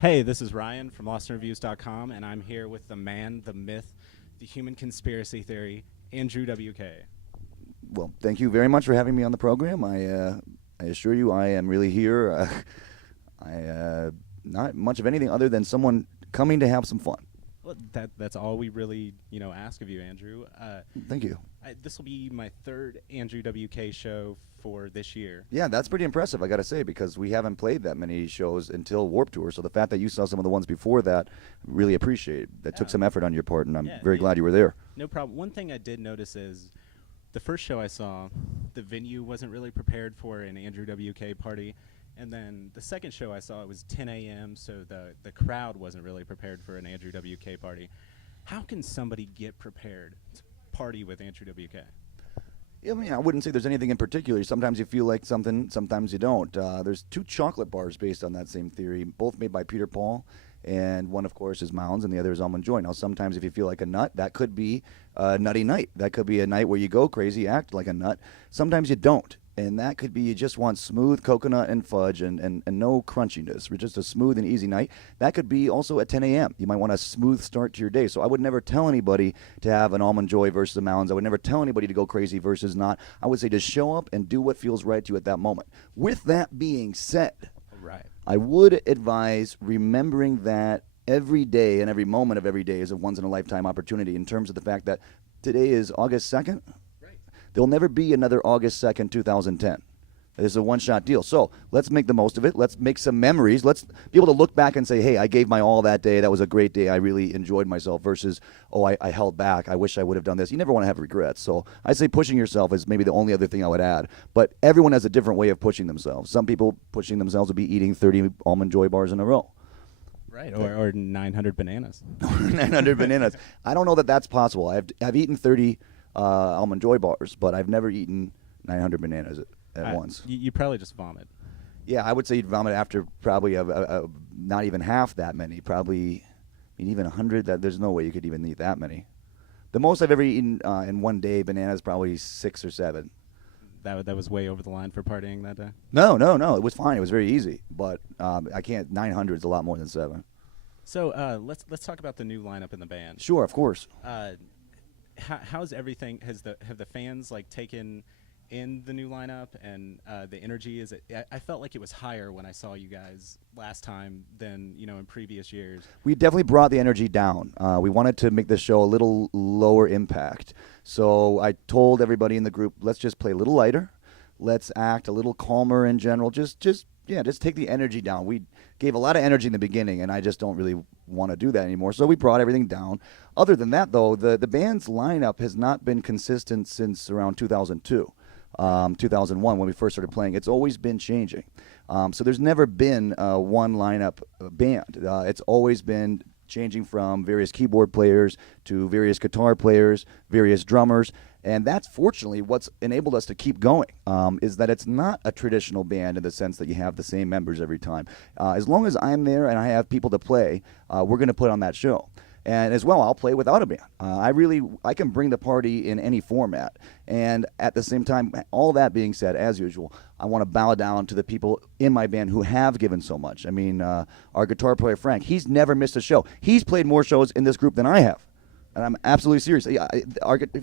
Hey, this is Ryan from LostInterviews.com, and I'm here with the man, the myth, the human conspiracy theory, Andrew WK. Well, thank you very much for having me on the program. I assure you, I am really here. Not much of anything other than someone coming to have some fun. Well, that's all we really ask of you, Andrew. Thank you. This will be my third Andrew WK show for this year. Yeah, that's pretty impressive, I got to say, because we haven't played that many shows until Warped Tour. So the fact that you saw some of the ones before that, really appreciate. That took some effort on your part, and I'm very glad you were there. No problem. One thing I did notice is the first show I saw, the venue wasn't really prepared for an Andrew WK party. And then the second show I saw, it was 10 a.m., so the crowd wasn't really prepared for an Andrew WK party. How can somebody get prepared to party with Andrew WK? I mean, I wouldn't say there's anything in particular. Sometimes you feel like something, sometimes you don't. There's two chocolate bars based on that same theory, both made by Peter Paul, and one, of course, is Mounds, and the other is Almond Joy. Now, sometimes if you feel like a nut, that could be a nutty night. That could be a night where you go crazy, act like a nut. Sometimes you don't. And that could be you just want smooth coconut and fudge and no crunchiness. Just a smooth and easy night. That could be also at 10 a.m. You might want a smooth start to your day. So I would never tell anybody to have an Almond Joy versus a Mounds. I would never tell anybody to go crazy versus not. I would say just show up and do what feels right to you at that moment. With that being said, Right. I would advise remembering that every day and every moment of every day is a once-in-a-lifetime opportunity in terms of the fact that today is August 2nd. There'll never be another August 2nd, 2010. This is a one-shot deal. So let's make the most of it. Let's make some memories. Let's be able to look back and say, hey, I gave my all that day. That was a great day. I really enjoyed myself versus, oh, I held back. I wish I would have done this. You never want to have regrets. So I'd say pushing yourself is maybe the only other thing I would add. But everyone has a different way of pushing themselves. Some people pushing themselves would be eating 30 Almond Joy bars in a row. Right, or 900 bananas. 900 bananas. I don't know that that's possible. I've eaten 30 Almond Joy bars, but I've never eaten 900 bananas at once. You probably just vomit. Yeah, I would say you'd vomit after probably not even half that many. Probably, I mean, even 100. There's no way you could even eat that many. The most I've ever eaten in one day bananas probably 6 or 7. That was way over the line for partying that day. No. It was fine. It was very easy, but I can't. 900 is a lot more than 7. So let's talk about the new lineup in the band. Sure, of course. How's everything? Have the fans like taken in the new lineup and the energy? Is it? I felt like it was higher when I saw you guys last time than in previous years. We definitely brought the energy down. We wanted to make the show a little lower impact. So I told everybody in the group, let's just play a little lighter. Let's act a little calmer in general. Just take the energy down. We gave a lot of energy in the beginning, and I just don't really want to do that anymore. So we brought everything down. Other than that, though, the band's lineup has not been consistent since around 2002, 2001 when we first started playing. It's always been changing. So there's never been one lineup band. It's always been changing from various keyboard players to various guitar players, various drummers. And that's fortunately what's enabled us to keep going, is that it's not a traditional band in the sense that you have the same members every time. As long as I'm there and I have people to play, we're going to put on that show. And as well, I'll play without a band. I can bring the party in any format. And at the same time, all that being said, as usual, I want to bow down to the people in my band who have given so much. I mean, our guitar player, Frank, he's never missed a show. He's played more shows in this group than I have. And I'm absolutely serious.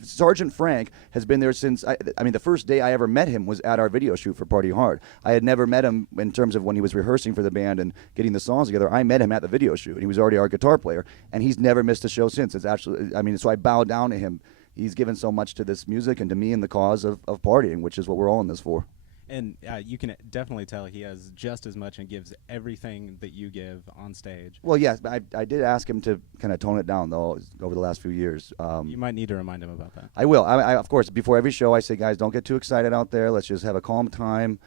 Sergeant Frank has been there since, the first day I ever met him was at our video shoot for Party Hard. I had never met him in terms of when he was rehearsing for the band and getting the songs together. I met him at the video shoot. He was already our guitar player, and he's never missed a show since. It's actually, so I bow down to him. He's given so much to this music and to me in the cause of partying, which is what we're all in this for. And you can definitely tell he has just as much and gives everything that you give on stage. Well, yes, I did ask him to kind of tone it down, though, over the last few years. You might need to remind him about that. I will. I of course, before every show, I say, guys, don't get too excited out there. Let's just have a calm time.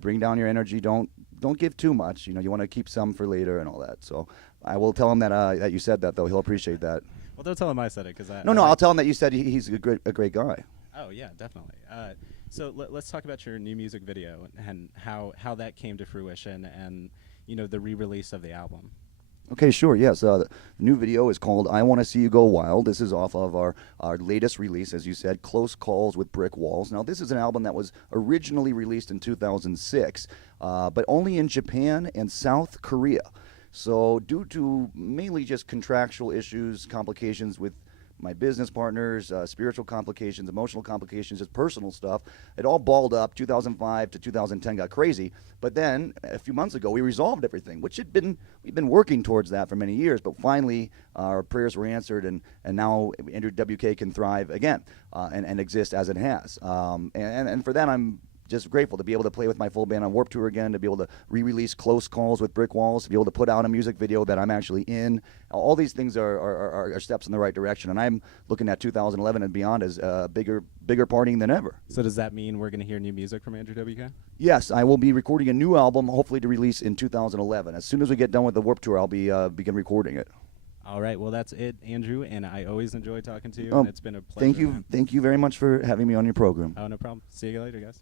Bring down your energy. Don't give too much. You want to keep some for later and all that. So I will tell him that you said that, though. He'll appreciate that. Well, don't tell him I said it, because No, I'll tell him that you said he's a great guy. Oh yeah, definitely. So let's talk about your new music video and how that came to fruition, and the re-release of the album. Okay, sure, yes. The new video is called I Want to See You Go Wild. This is off of our latest release, as you said, Close Calls with Brick Walls. Now, this is an album that was originally released in 2006, but only in Japan and South Korea. So due to mainly just contractual issues, complications with my business partners, spiritual complications, emotional complications, just personal stuff. It all balled up. 2005 to 2010 got crazy. But then a few months ago, we resolved everything, which we've been working towards that for many years. But finally, our prayers were answered, and now Andrew WK can thrive again and exist as it has. And for that, I'm just grateful to be able to play with my full band on Warped Tour again, to be able to re-release Close Calls with Brick Walls, to be able to put out a music video that I'm actually in. All these things are steps in the right direction, and I'm looking at 2011 and beyond as bigger partying than ever. So does that mean we're going to hear new music from Andrew WK? Yes, I will be recording a new album, hopefully to release in 2011. As soon as we get done with the Warped Tour, I'll be begin recording it. All right, well, that's it, Andrew, and I always enjoy talking to you, and it's been a pleasure. Thank you very much for having me on your program. Oh, no problem. See you later, guys.